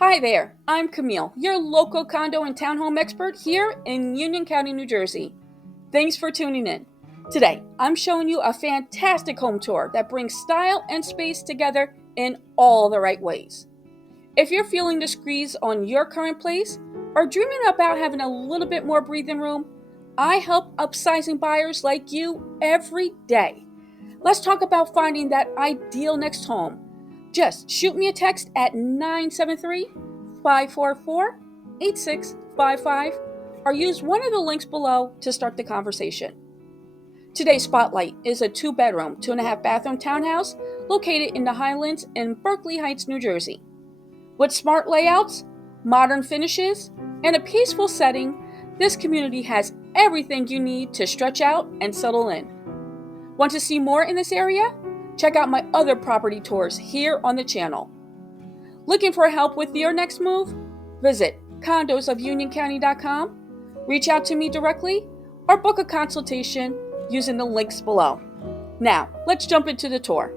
Hi there, I'm Camille, your local condo and townhome expert here in Union County, New Jersey. Thanks for tuning in. Today, I'm showing you a fantastic home tour that brings style and space together in all the right ways. If you're feeling the squeeze on your current place or dreaming about having a little bit more breathing room, I help upsizing buyers like you every day. Let's talk about finding that ideal next home. Just shoot me a text at 973-544-8655 or use one of the links below to start the conversation. Today's spotlight is a 2-bedroom, 2.5-bathroom townhouse located in the Highlands in Berkeley Heights, New Jersey. With smart layouts, modern finishes, and a peaceful setting, this community has everything you need to stretch out and settle in. Want to see more in this area? Check out my other property tours here on the channel. Looking for help with your next move? Visit condosofunioncounty.com, reach out to me directly, or book a consultation using the links below. Now, let's jump into the tour.